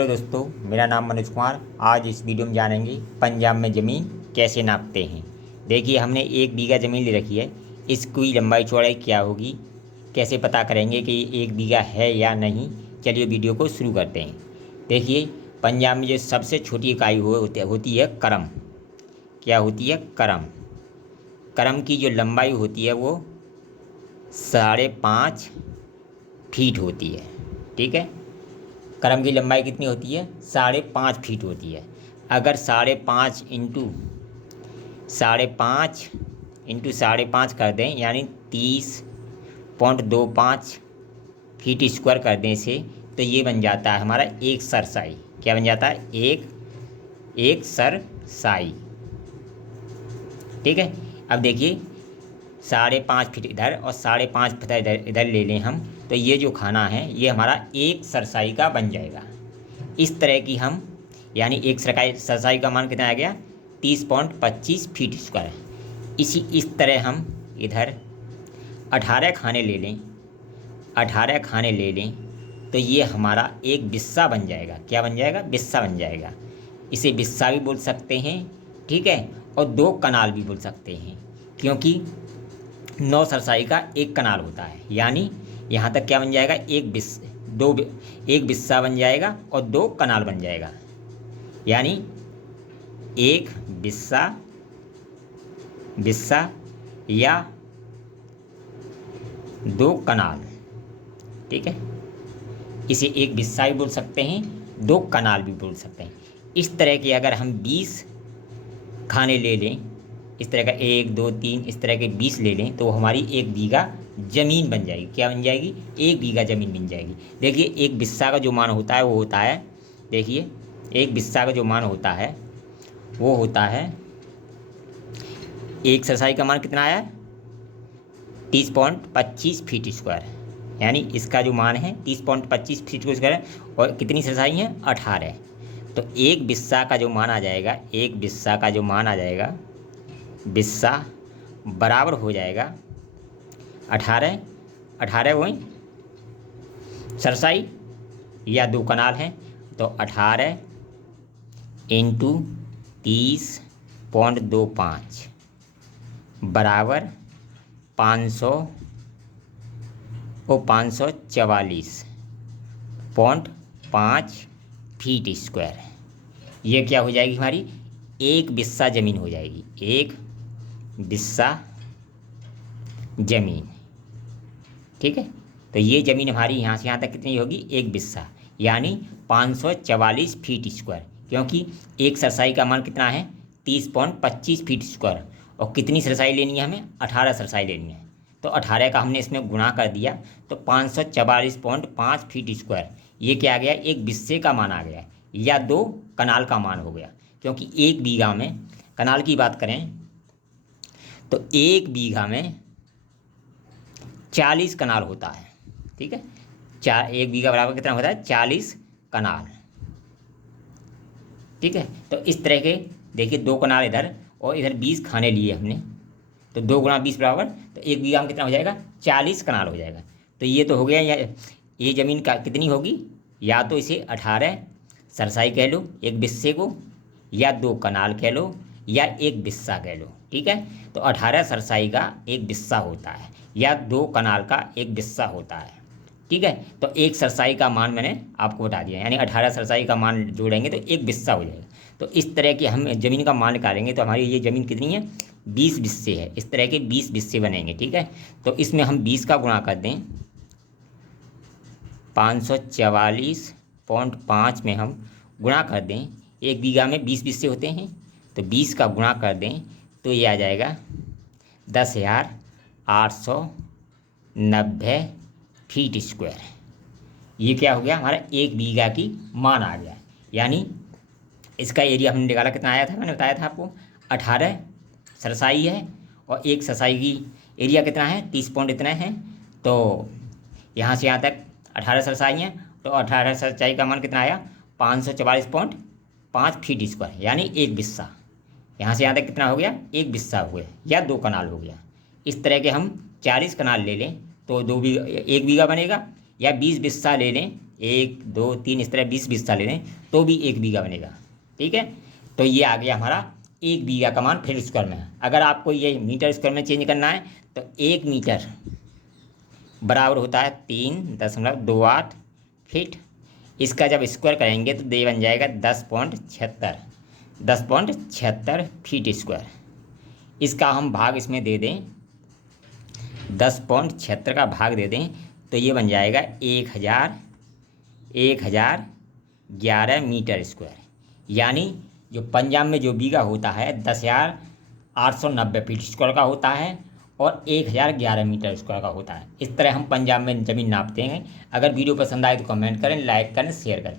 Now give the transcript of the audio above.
Hello दोस्तों, मेरा नाम मनोज कुमार। आज इस वीडियो में जानेंगे पंजाब में ज़मीन कैसे नापते हैं। देखिए, हमने 1 बीघा ज़मीन ले रखी है। इसकी लंबाई चौड़ाई क्या होगी, कैसे पता करेंगे कि 1 बीघा है या नहीं। चलिए वीडियो को शुरू करते हैं। देखिए, पंजाब में जो सबसे छोटी इकाई होती है करम। क्या होती है? करम। करम की जो लंबाई होती है वो 5.5 फीट होती है। ठीक है, करम की लंबाई कितनी होती है? 5.5 फीट होती है। अगर 5.5 कर दें, यानी 30.25 फीट स्क्वायर कर दें इसे, तो ये बन जाता है हमारा एक सरसाई। क्या बन जाता है? एक सरसाई। ठीक है। अब देखिए, 5.5 फीट इधर और 5.5 फीट इधर ले लें हम, तो ये जो खाना है ये हमारा एक सरसाई का बन जाएगा। इस तरह की हम, यानी एक सरसाई का मान कितना आ गया? 30.25 फीट स्क्वायर। इस तरह हम इधर 18 खाने ले लें, 18 खाने ले लें, तो ये हमारा एक बिस्सा बन जाएगा। क्या बन जाएगा? बिस्सा बन जाएगा। इसे बिस्सा भी बोल सकते हैं, ठीक है, और 2 कनाल भी बोल सकते हैं, क्योंकि 9 सरसाई का एक कनाल होता है। यानी यहाँ तक क्या बन जाएगा? एक बिस्सा बन जाएगा और 2 कनाल बन जाएगा। यानी एक बिस्सा या 2 कनाल। ठीक है, इसे एक बिस्सा भी बोल सकते हैं, 2 कनाल भी बोल सकते हैं। इस तरह के अगर हम 20 खाने ले लें, इस तरह का 1 2 3 इस तरह के 20 ले लें, तो हमारी 1 बीघा ज़मीन बन जाएगी। क्या बन जाएगी? 1 बीघा ज़मीन बन जाएगी। देखिए, एक बिस्सा का जो मान होता है वो होता है, देखिए, एक बिस्सा का जो मान होता है वो होता है, एक सरसाई का मान कितना आया? 30.25 फीट स्क्वायर। यानी इसका जो मान है 30.25 फीट स्क्वायर, और कितनी सरसाई हैं? 18। तो एक बिस्सा का जो मान आ जाएगा, एक बिस्सा का जो मान आ जाएगा, बिस्सा बराबर हो जाएगा 18 वही सरसाई या 2 कनाल हैं, तो 18 इंटू 30.25 बराबर 544.5 फीट स्क्वायर। ये क्या हो जाएगी? हमारी एक बिस्सा ज़मीन हो जाएगी। एक बिस्सा ज़मीन। ठीक है, तो ये ज़मीन हमारी यहाँ से यहाँ तक कितनी होगी? एक बिस्सा, यानी 544 फीट स्क्वायर, क्योंकि एक सरसाई का मान कितना है? 30.25 फीट स्क्वायर। और कितनी सरसाई लेनी है हमें? 18 सरसाई लेनी है। तो 18 का हमने इसमें गुणा कर दिया, तो 544.5 फीट स्क्वायर ये क्या आ गया? एक बिस्से का मान आ गया, या 2 कनाल का मान हो गया। क्योंकि 1 बीघा में, कनाल की बात करें तो 1 बीघा में 40 कनाल होता है। ठीक है, 1 बीघा बराबर कितना होता है? 40 कनाल। ठीक है, तो इस तरह के देखिए, 2 कनाल इधर और इधर 20 खाने लिए हमने, तो 2 गुणा 20 बराबर, तो 1 बीघा में कितना हो जाएगा? 40 कनाल हो जाएगा। तो ये तो हो गया, या ये ज़मीन का कितनी होगी? या तो इसे 18 सरसाई कह लो एक बिस्से को, या 2 कनाल कह लो, या एक बिस्सा कह लो। ठीक है, तो 18 सरसाई का एक बिस्सा होता है, या 2 कनाल का एक बिस्सा होता है। ठीक है, तो एक सरसाई का मान मैंने आपको बता दिया, यानी 18 सरसाई का मान जोड़ेंगे तो एक बिस्सा हो जाएगा। तो इस तरह की हम ज़मीन का मान निकालेंगे, तो हमारी ये ज़मीन कितनी है? 20 बिस्से है। इस तरह के 20 बिस्से बनेंगे। ठीक है, तो इसमें हम 20 का गुणा कर दें, 544.5 में हम गुणा कर दें, 1 बीघा में 20 बिस्से होते हैं, तो 20 का गुणा कर दें, तो ये आ जाएगा 10,890 फीट स्क्वायर। ये क्या हो गया? हमारा 1 बीघा की मान आ गया। यानी इसका एरिया हमने निकाला, कितना आया था? मैंने बताया था आपको, 18 सरसाई है, और एक सरसाई की एरिया कितना है? 30 पॉइंट इतना है। तो यहाँ से यहाँ तक 18 सरसाई हैं, तो 18 सरसाई का मान कितना आया? 544.5 फीट स्क्वायर, यानी एक बिस्सा। यहाँ से यहाँ तक कितना हो गया? एक बिस्सा हो गया, या 2 कनाल हो गया। इस तरह के हम 40 कनाल ले लें तो 1 बीघा बनेगा, या 20 बिस्सा ले लें 1 2 3 इस तरह 20 ले लें तो भी 1 बीघा बनेगा। ठीक है, तो ये आ गया हमारा 1 बीघा का मान फीट स्क्वायर में। अगर आपको ये मीटर स्क्वायर में चेंज करना है तो 1 मीटर बराबर होता है 3.28 फीट। इसका जब स्क्वायर करेंगे तो ये बन जाएगा 10.76 फीट स्क्वायर। इसका हम भाग इसमें दे दें, 10.76 का भाग दे दें तो ये बन जाएगा 1011 मीटर स्क्वायर। यानी जो पंजाब में जो बीघा होता है 10,890 फीट स्क्वायर का होता है और 1011 मीटर स्क्वायर का होता है। इस तरह हम पंजाब में ज़मीन नापते हैं। अगर वीडियो पसंद आए तो कमेंट करें, लाइक करें, शेयर करें।